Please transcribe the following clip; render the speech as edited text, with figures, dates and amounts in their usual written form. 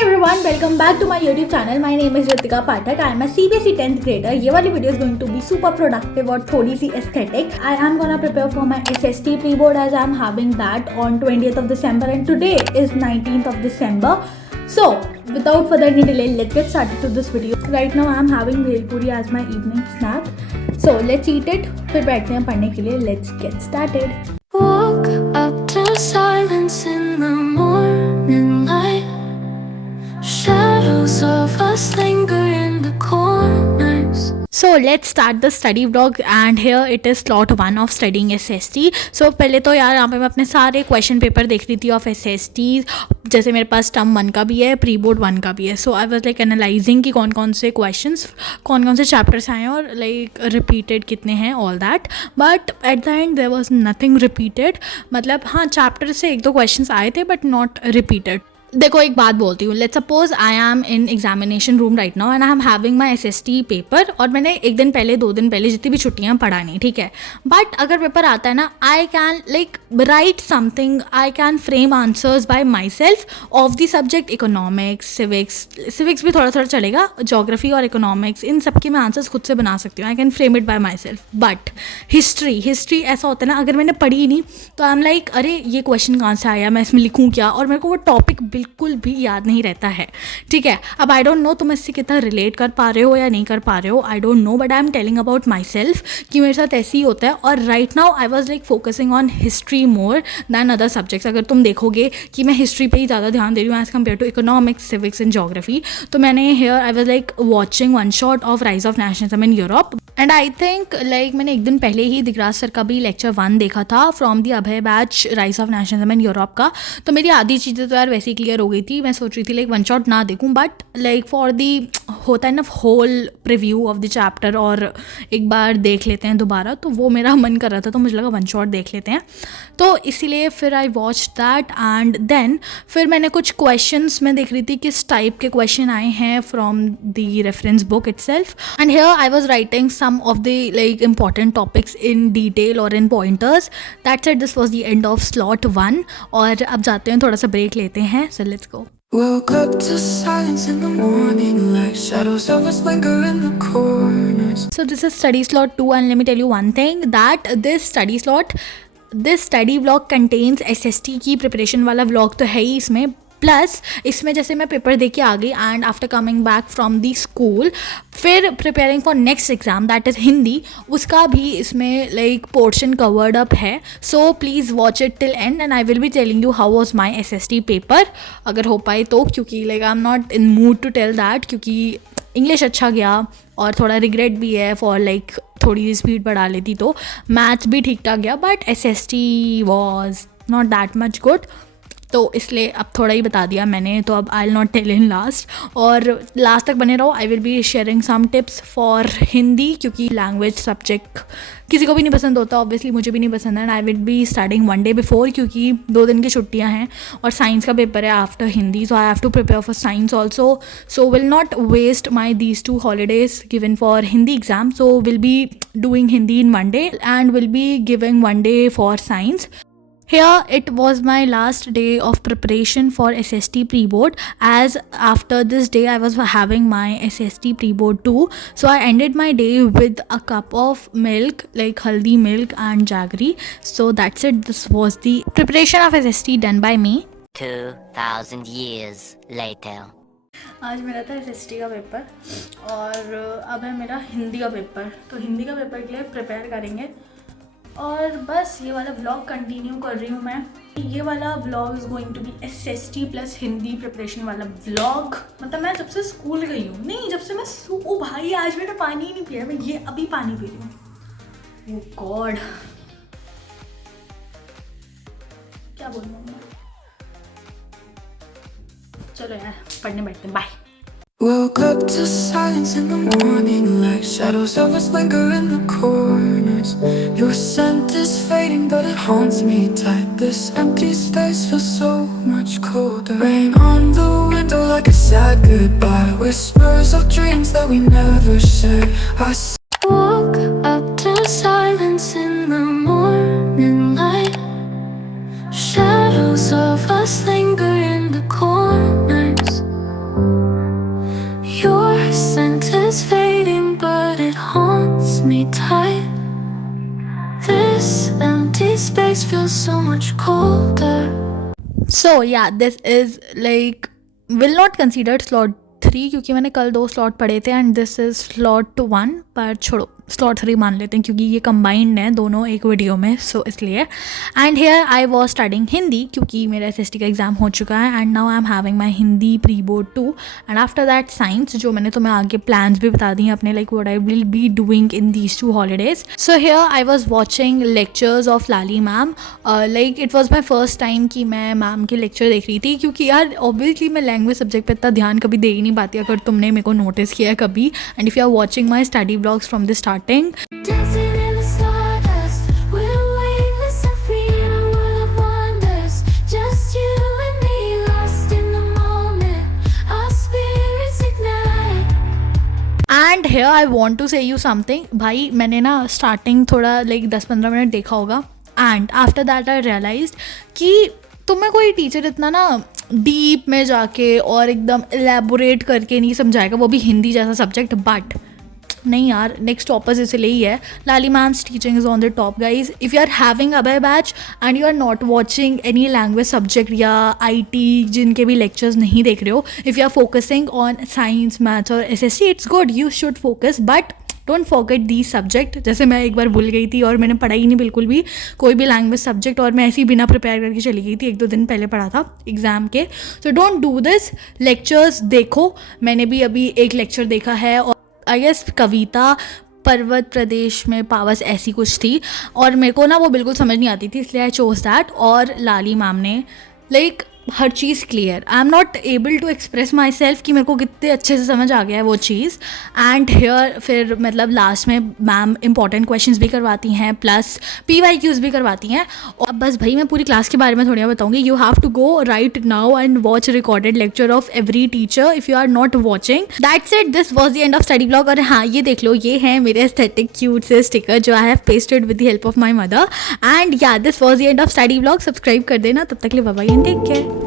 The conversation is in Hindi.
everyone, welcome back to my YouTube channel. My name is Ritika Pathak. I am a CBSE 10th grader. ये वाली video is going to be super productive और थोड़ी सी aesthetic. I am gonna prepare for my SST pre-board as I am having that on 20th of December and today is 19th of December. So without further any delay, let's get started to this video. Right now I am having bhel puri as my evening snack. So let's eat it. फिर बैठते हैं पढ़ने के लिए. Let's get started. Woke up to silence in the morning light. Shadows of us linger in the corners. So let's start the study vlog and here it is slot 1 of studying SST. So पहले तो यार यहाँ पे मैं अपने सारे क्वेश्चन पेपर देख रही थी ऑफ SST. जैसे मेरे पास टर्म 1 का भी है, प्री बोर्ड 1 का भी है. सो आई वाज लाइक एनालाइजिंग कि कौन कौन से क्वेश्चंस, कौन कौन से चैप्टर्स आए हैं और लाइक रिपीटेड कितने हैं, all that. But at the end there was nothing repeated. मतलब हाँ, चैप्टर से 1-2 क्वेश्चंस आए थे बट नॉट रिपीटेड. देखो एक बात बोलती हूँ. Let's suppose I am in examination room right now and I am having my SST paper और मैंने 1 दिन पहले 2 दिन पहले जितनी भी छुट्टियाँ पढ़ा नहीं, ठीक है. बट अगर पेपर आता है ना, I can like right something, I can frame answers bye my self of the subject economics, civics भी थोड़ा थोड़ा चलेगा, जोग्राफी और इकोनॉमिक्स, इन सब के मैं आंसर्स खुद से बना सकती हूँ. I can frame it by my self. But history ऐसा होता है ना, अगर मैंने पढ़ी नहीं तो आई एम लाइक अरे ये क्वेश्चन कहाँ से आया, मैं इसमें लिखूँ क्या, और मेरे को वो टॉपिक बिल्कुल भी याद नहीं रहता है, ठीक है. अब आई डोंट नो तुम इससे कितना रिलेट कर पा रहे हो या नहीं कर पा रहे हो, I don't know, but I am telling about my self कि मेरे साथ ऐसे ही होता है. और right now I was like focusing on history more than other subjects. अगर तुम देखोगे कि मैं हिस्ट्री पे ही ज़्यादा ध्यान दे रही हूँ as compare to economics, civics and geography. तो मैंने here I was like watching one shot of rise of nationalism in Europe and I think like मैंने 1 दिन पहले ही दिगराज सर का भी लेक्चर 1 देखा था from the Abhay batch rise of nationalism in Europe का. तो मेरी आधी चीज़ें तो यार वैसे ही क्लियर हो गई थी. मैं सोच रही थी लाइक वन शॉट ना देखूं, बट लाइक फॉर दी होता है ना whole preview of the chapter और एक बार देख लेते हैं दोबारा, तो वो मेरा मन कर रहा था, तो मुझे लगा वन शॉट देख लेते हैं. तो इसीलिए फिर I watch that and then फिर मैंने कुछ क्वेश्चंस मैं देख रही थी किस टाइप के क्वेश्चन आए हैं from the reference book itself. And here I was writing some of the like important topics in detail और in pointers. That's it, this was the end of slot 1 और अब जाते हैं, थोड़ा सा ब्रेक लेते हैं. So let's go. Woke up to silence in the morning light. Shadows of us linger in the corners. So this is study slot 2 and let me tell you one thing that this study vlog contains SST की प्रिपरेशन वाला vlog तो है ही इसमें, प्लस इसमें जैसे मैं पेपर दे के आ गई and after coming back from the school फिर preparing for next exam that is Hindi, उसका भी इसमें लाइक पोर्शन कवर्ड अप है. So please watch it till end and I will be telling you how was my SST paper अगर हो पाए तो, क्योंकि like I am not in mood to tell that, क्योंकि इंग्लिश अच्छा गया और थोड़ा रिग्रेट भी है फॉर लाइक थोड़ी स्पीड बढ़ा लेती तो. मैथ्स भी ठीक ठाक गया but SST was not that much good, तो इसलिए अब थोड़ा ही बता दिया मैंने, तो अब I will not tell in last. और लास्ट तक बने रहो, I will be sharing some tips for Hindi, क्योंकि लैंग्वेज सब्जेक्ट किसी को भी नहीं पसंद होता, ऑब्वियसली मुझे भी नहीं पसंद है. And I will be starting 1 day before, क्योंकि 2 दिन की छुट्टियां हैं और साइंस का पेपर है after Hindi, so I have to prepare for science also. So will not waste my these 2 holidays given for Hindi exam. So will be doing Hindi in 1 day and will be giving 1 day for science. Here it was my last day of preparation for SST pre-board, as after this day I was having my SST pre-board too. So I ended my day with a cup of milk, like haldi milk and jaggery. So that's it. This was the preparation of SST done by me. 2000 years later. आज मेरा था SST का पेपर और अब है मेरा हिंदी का पेपर. तो हिंदी का पेपर के लिए प्रिपेयर करेंगे और बस ये वाला व्लॉग कंटिन्यू कर रही हूँ मैं. ये वाला vlog is going to be SST plus Hindi preparation वाला व्लॉग. मतलब मैं जब से स्कूल गई हूँ, नहीं जब से मैं ओ भाई आज मैंने पानी ही नहीं पिया, मैं ये अभी पानी पी रही हूँ. ओह गॉड, क्या बोल रहा हूँ मैं. चलो यार पढ़ने बैठते हैं, bye. Woke up to silence in the morning light. Shadows of us linger in the corners. Your scent is fading but it haunts me tight. This empty space feels so much colder. Rain on the window like a sad goodbye. Whispers of dreams that we never shared. I woke up to silence in the morning light. Shadows of us linger in the corners. feels so much colder. So yeah, this is like will not considered slot 3 क्योंकि मैंने कल 2 स्लॉट पढ़े थे एंड दिस इज़ स्लॉट 1, पर छोड़ो स्लॉट 3 मान लेते हैं क्योंकि ये कंबाइंड है दोनों एक वीडियो में, सो इसलिए. And here I was studying Hindi क्योंकि मेरा SST का एग्ज़ाम हो चुका है and now I am having my Hindi pre board 2 and after that science, जो मैंने तुम्हें आगे प्लान्स भी बता दी हैं अपने, like what I will be doing in these 2 holidays. So here I was watching lectures of Lali ma'am. Like it was my first time कि मैं मैम के लेक्चर देख रही थी क्योंकि यार ऑब्वियसली मैं लैंग्वेज सब्जेक्ट पर इतना ध्यान कभी दे ही नहीं पाती अगर तुमने मेरे को नोटिस किया है कभी. And if you are watching my study blogs from the starting. Dancing in the stardust, we're weightless and free in a world of wonders. Just you and me, lost in the moment. Our spirits ignite. And here I want to say you something. भाई मैंने ना स्टार्टिंग थोड़ा लाइक 10-15 मिनट देखा होगा and after that I realised कि तुम्हें कोई टीचर इतना ना डीप में जाके और एकदम एलेबोरेट करके नहीं समझाएगा, वो भी हिंदी जैसा सब्जेक्ट. बट नहीं यार, नेक्स्ट टॉपर्स इसलिए ही है. Lali ma'am's teaching is on the top guys. If you are having Abhay batch and you are not watching any language subject या IT जिनके भी लेक्चर्स नहीं देख रहे हो, if you are focusing on science, maths और SST, it's good, you should focus, but don't forget the subject. जैसे मैं एक बार भूल गई थी और मैंने पढ़ा ही नहीं बिल्कुल भी कोई भी लैंग्वेज सब्जेक्ट, और मैं ऐसे ही बिना प्रिपेयर करके चली गई थी. 1-2 दिन पहले पढ़ा था एग्ज़ाम के. So don't do this. Lectures देखो. मैंने भी अभी एक लेक्चर देखा है और आई गेस कविता पर्वत प्रदेश में पावस ऐसी कुछ थी और मेरे को ना वो बिल्कुल समझ नहीं आती थी, इसलिए आई चोज दैट. और लाली मैम ने लाइक हर चीज़ clear. I am not able to express myself कि मेरे को कितने अच्छे से समझ आ गया है वो चीज़. एंड हेयर फिर मतलब लास्ट में मैम इंपॉर्टेंट क्वेश्चंस भी करवाती हैं प्लस PYQs भी करवाती हैं. और बस भाई मैं पूरी क्लास के बारे में थोड़ी बताऊंगी. You have to go right now and watch recorded lecture of every teacher if you are not watching. That's it, this was the end of study blog. और हाँ, ये देख लो, ये है मेरे एस्थेटिक क्यूट से स्टिकर जो I have pasted with the help of my mother. And yeah, this was the end of study blog. Subscribe कर देना. तब तक के लिए bye bye and take care.